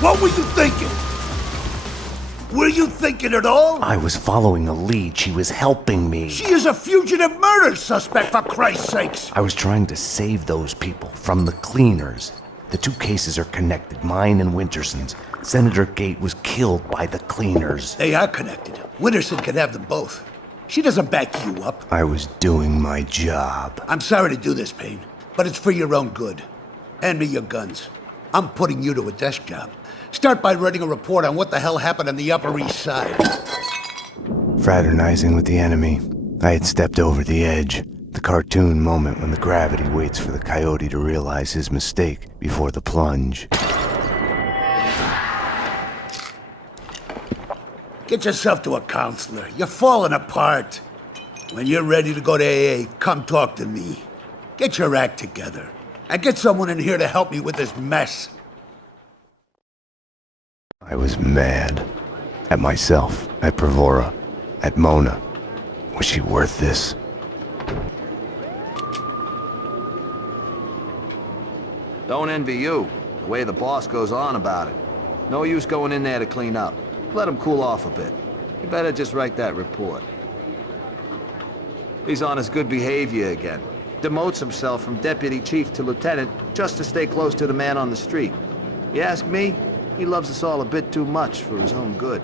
What were you thinking? Were you thinking at all? I was following a lead. She was helping me. She is a fugitive murder suspect, for Christ's sakes! I was trying to save those people from the cleaners. The two cases are connected, mine and Winterson's. Senator Gate was killed by the cleaners. They are connected. Winterson can have them both. She doesn't back you up. I was doing my job. I'm sorry to do this, Payne, but it's for your own good. Hand me your guns. I'm putting you to a desk job. Start by writing a report on what the hell happened on the Upper East Side. Fraternizing with the enemy, I had stepped over the edge. The cartoon moment when the gravity waits for the coyote to realize his mistake before the plunge. Get yourself to a counselor. You're falling apart. When you're ready to go to AA, come talk to me. Get your act together. And get someone in here to help me with this mess. I was mad. At myself, at Bravura, at Mona. Was she worth this? Don't envy you, the way the boss goes on about it. No use going in there to clean up. Let him cool off a bit. You better just write that report. He's on his good behavior again. Demotes himself from deputy chief to lieutenant just to stay close to the man on the street. You ask me, he loves us all a bit too much for his own good.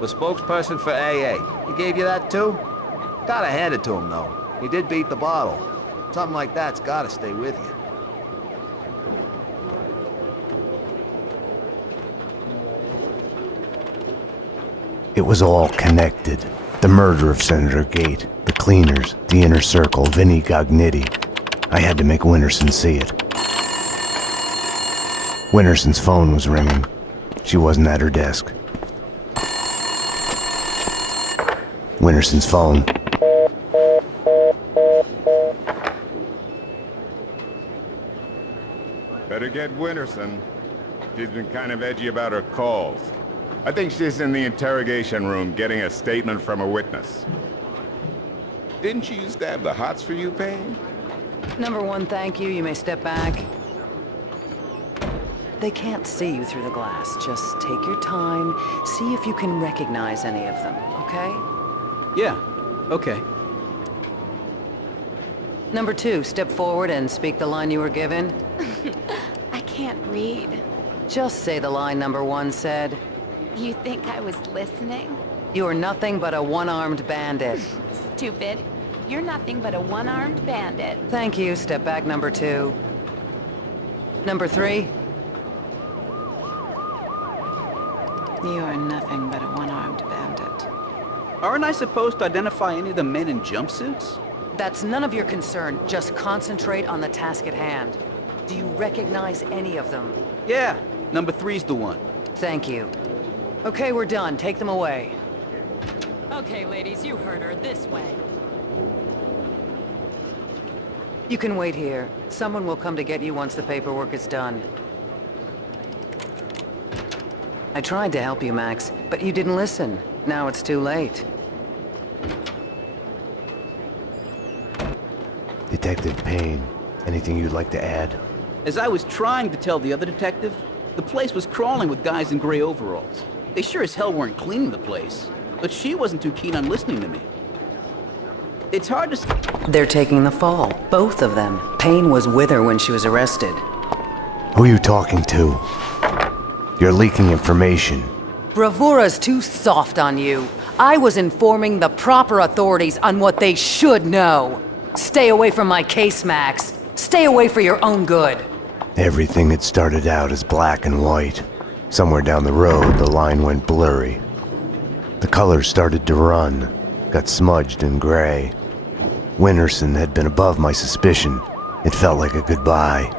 The spokesperson for AA, he gave you that too? Gotta hand it to him though. He did beat the bottle. Something like that's gotta stay with you. It was all connected. The murder of Senator Gate, the cleaners, the inner circle, Vinnie Gognitti. I had to make Winterson see it. Winterson's phone was ringing. She wasn't at her desk. Winterson's phone. Better get Winterson. She's been kind of edgy about her calls. I think she's in the interrogation room getting a statement from a witness. Didn't she used to have the hots for you, Payne? Number one, thank you. You may step back. They can't see you through the glass. Just take your time. See if you can recognize any of them, okay? Yeah, okay. Number two, step forward and speak the line you were given. I can't read. Just say the line number one said. You think I was listening? You are nothing but a one-armed bandit. Stupid. You're nothing but a one-armed bandit. Thank you. Step back, number two. Number three. You are nothing but a one-armed bandit. Aren't I supposed to identify any of the men in jumpsuits? That's none of your concern. Just concentrate on the task at hand. Do you recognize any of them? Yeah, number three's the one. Thank you. Okay, we're done. Take them away. Okay, ladies, you heard her. This way. You can wait here. Someone will come to get you once the paperwork is done. I tried to help you, Max, but you didn't listen. Now it's too late. Detective Payne, anything you'd like to add? As I was trying to tell the other detective, the place was crawling with guys in gray overalls. They sure as hell weren't cleaning the place, but she wasn't too keen on listening to me. It's hard to... They're taking the fall, both of them. Payne was with her when she was arrested. Who are you talking to? You're leaking information. Bravura's too soft on you. I was informing the proper authorities on what they should know. Stay away from my case, Max. Stay away for your own good. Everything had started out as black and white. Somewhere down the road, the line went blurry. The colors started to run, got smudged and gray. Winterson had been above my suspicion. It felt like a goodbye.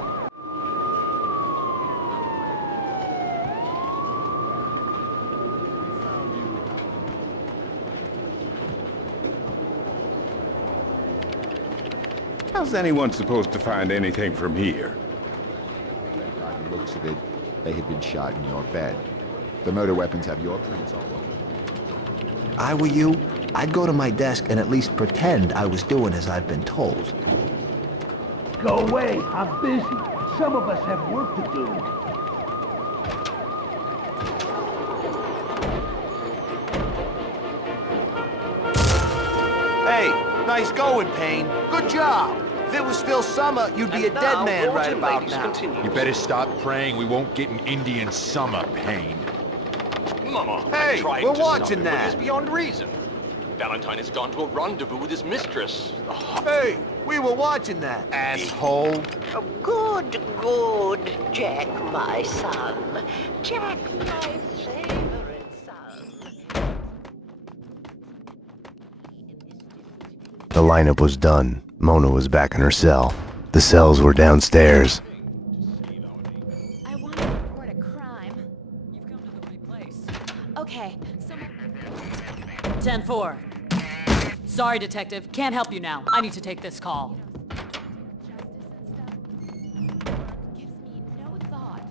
How's anyone supposed to find anything from here? By the looks of it, they had been shot in your bed. The murder weapons have your prints all over them. I were you, I'd go to my desk and at least pretend I was doing as I'd been told. Go away. I'm busy. Some of us have work to do. Nice going, Payne. Good job. If it was still summer, you'd be a dead man right about now. You better stop praying we won't get an Indian summer, Payne. Mama, Hey, I tried we're to stop watching him, but that. it's beyond reason. Valentine has gone to a rendezvous with his mistress. The hot Hey, we were watching that. Asshole. Good, good, Jack, my son. Jack, my favorite son. The lineup was done. Mona was back in her cell. The cells were downstairs. I want to report a crime. You've come to the right place. Okay, so 10-4. Sorry, Detective. Can't help you now. I need to take this call. gives me no thought.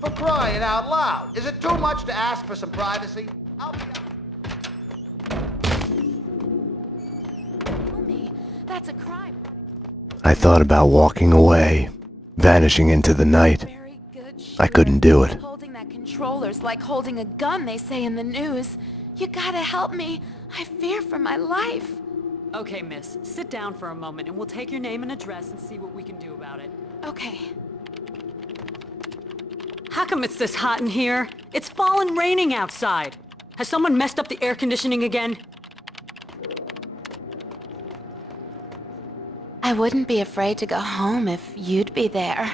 For crying out loud. Is it too much to ask for some privacy? I'll be... Tell me, that's a crime. I thought about walking away, vanishing into the night. Very good I couldn't do it. Holding that controller's like holding a gun, they say in the news. You gotta help me. I fear for my life. Okay, miss. Sit down for a moment and we'll take your name and address and see what we can do about it. Okay. How come it's this hot in here? It's fallen raining outside. Has someone messed up the air conditioning again? I wouldn't be afraid to go home if you'd be there.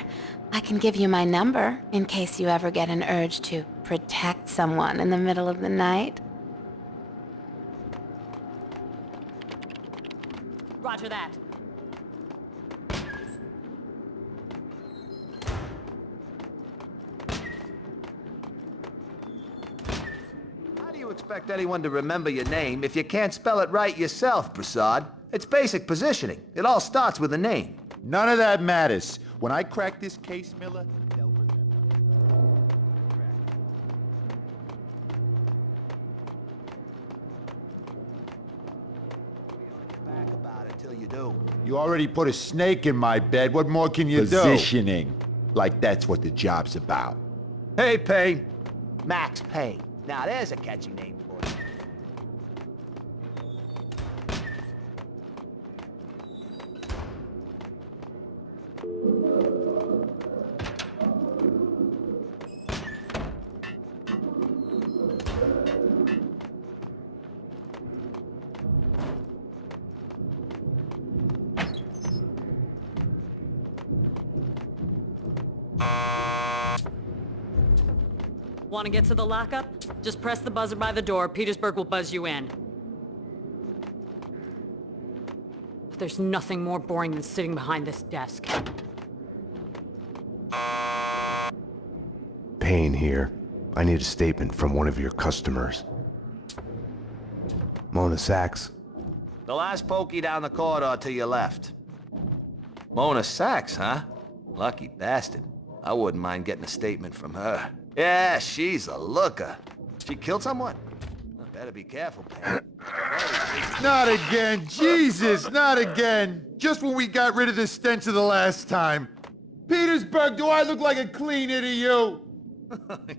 I can give you my number in case you ever get an urge to protect someone in the middle of the night. Roger that. How do you expect anyone to remember your name if you can't spell it right yourself, Prasad? It's basic positioning. It all starts with a name. None of that matters. When I crack this case, Miller, they'll remember. Back about it till you do. You already put a snake in my bed. What more can you do? Positioning. Like that's what the job's about. Hey, Payne. Max Payne. Now there's a catchy name for you. Want to get to the lockup? Just press the buzzer by the door. Petersburg will buzz you in. There's nothing more boring than sitting behind this desk. Payne here. I need a statement from one of your customers. Mona Sachs. The last pokey down the corridor to your left. Mona Sachs, huh? Lucky bastard. I wouldn't mind getting a statement from her. Yeah, she's a looker. She killed someone? Well, better be careful, Payne. Not again! Jesus, not again! Just when we got rid of the stench of the last time. Petersburg, do I look like a cleaner to you?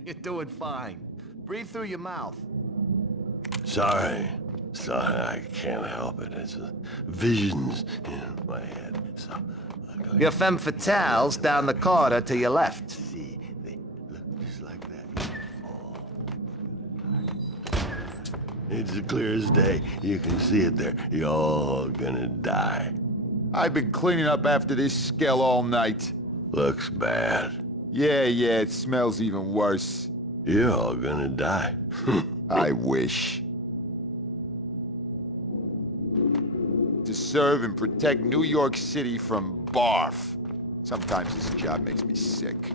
You're doing fine. Breathe through your mouth. Sorry, I can't help it. It's visions in my head. So Your femme fatales down the corridor to your left. see, they look just like that. It's as clear as day. You can see it there. You're all gonna die. I've been cleaning up after this scale all night. Looks bad. Yeah, it smells even worse. You're all gonna die. I wish. To serve and protect New York City from barf. Sometimes this job makes me sick.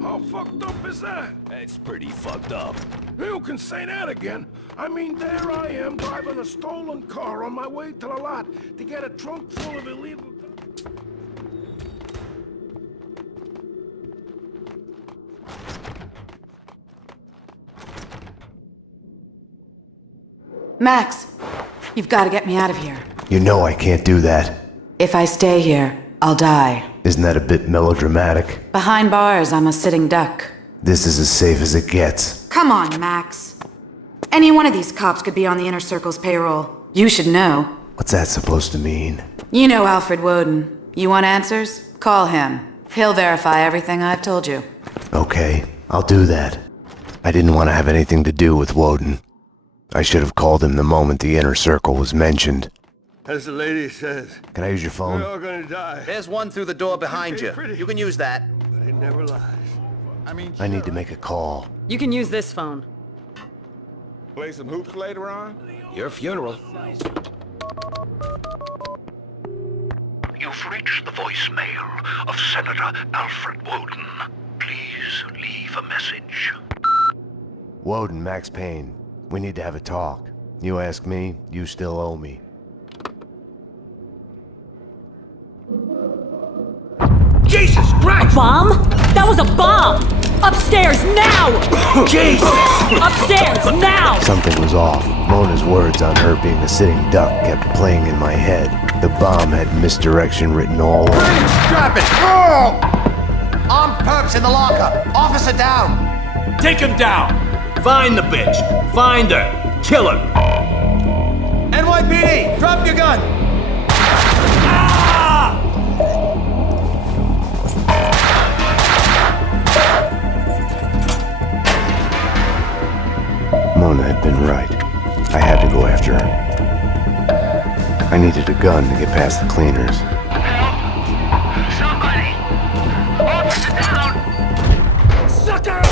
How fucked up is that? That's pretty fucked up. You can say that again. I mean, there I am driving a stolen car on my way to the lot to get a trunk full of illegal... Max, you've got to get me out of here. You know I can't do that. If I stay here, I'll die. Isn't that a bit melodramatic? Behind bars, I'm a sitting duck. This is as safe as it gets. Come on, Max. Any one of these cops could be on the Inner Circle's payroll. You should know. What's that supposed to mean? You know Alfred Woden. You want answers? Call him. He'll verify everything I've told you. Okay, I'll do that. I didn't want to have anything to do with Woden. I should have called him the moment the Inner Circle was mentioned. As the lady says, Can I use your phone? we're all gonna die. There's one through the door behind you. You can use that. But it never lies. I need to make a call. You can use this phone. Play some hoops later on? Your funeral. You've reached the voicemail of Senator Alfred Woden. Please leave a message. Woden, Max Payne. We need to have a talk. You ask me, you still owe me. Jesus Christ! A bomb? That was a bomb! Upstairs, now! Jesus! Upstairs, now! Something was off. Mona's words on her being a sitting duck kept playing in my head. The bomb had misdirection written all over it. Drop it! Armed perps in the locker. Officer down. Take him down! Find the bitch! Find her! Kill her! NYPD, drop your gun! Mona had been right. I had to go after her. I needed a gun to get past the cleaners. Somebody! Officer down! Sucker!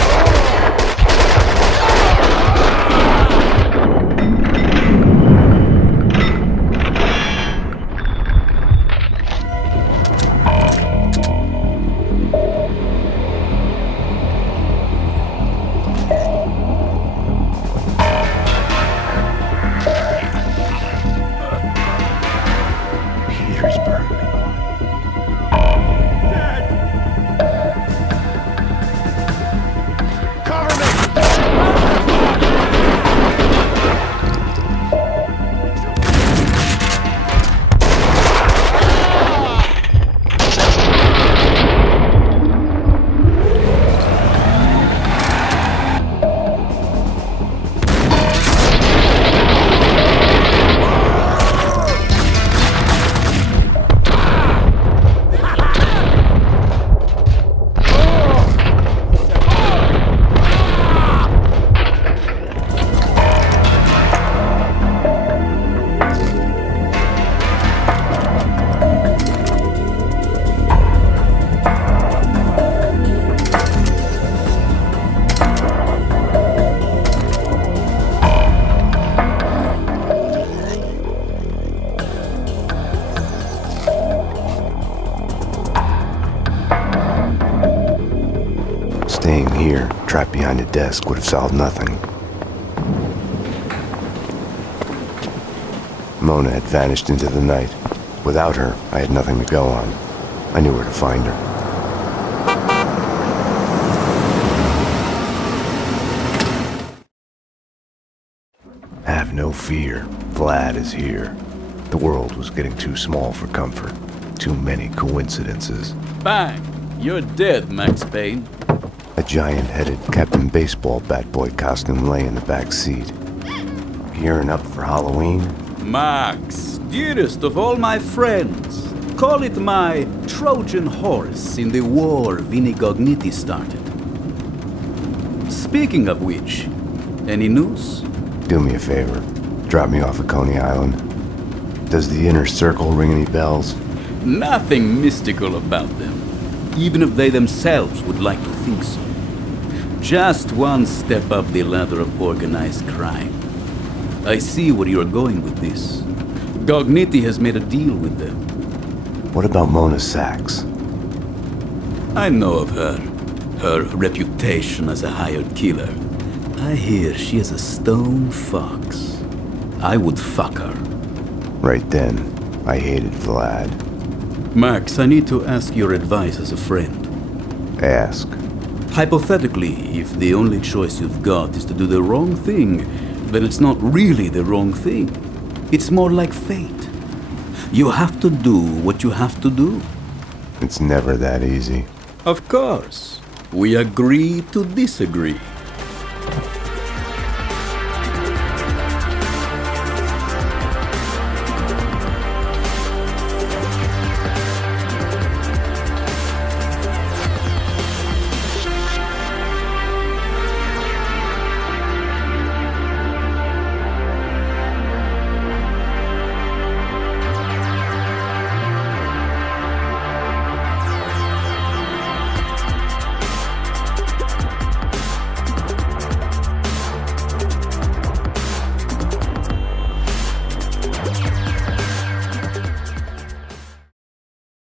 Staying here, trapped behind a desk, would have solved nothing. Mona had vanished into the night. Without her, I had nothing to go on. I knew where to find her. Have no fear. Vlad is here. The world was getting too small for comfort. Too many coincidences. Bang! You're dead, Max Payne. A giant-headed Captain Baseball Bat Boy costume lay in the back seat. Gearing up for Halloween? Max, dearest of all my friends. Call it my Trojan horse in the war Vinnie Gognitti started. Speaking of which, any news? Do me a favor. Drop me off at Coney Island. Does the Inner Circle ring any bells? Nothing mystical about them, even if they themselves would like to think so. Just one step up the ladder of organized crime. I see where you're going with this. Gognitti has made a deal with them. What about Mona Sachs? I know of her. Her reputation as a hired killer. I hear she is a stone fox. I would fuck her. Right then, I hated Vlad. Max, I need to ask your advice as a friend. Ask. Hypothetically, if the only choice you've got is to do the wrong thing, then it's not really the wrong thing. It's more like fate. You have to do what you have to do. It's never that easy. Of course. We agree to disagree.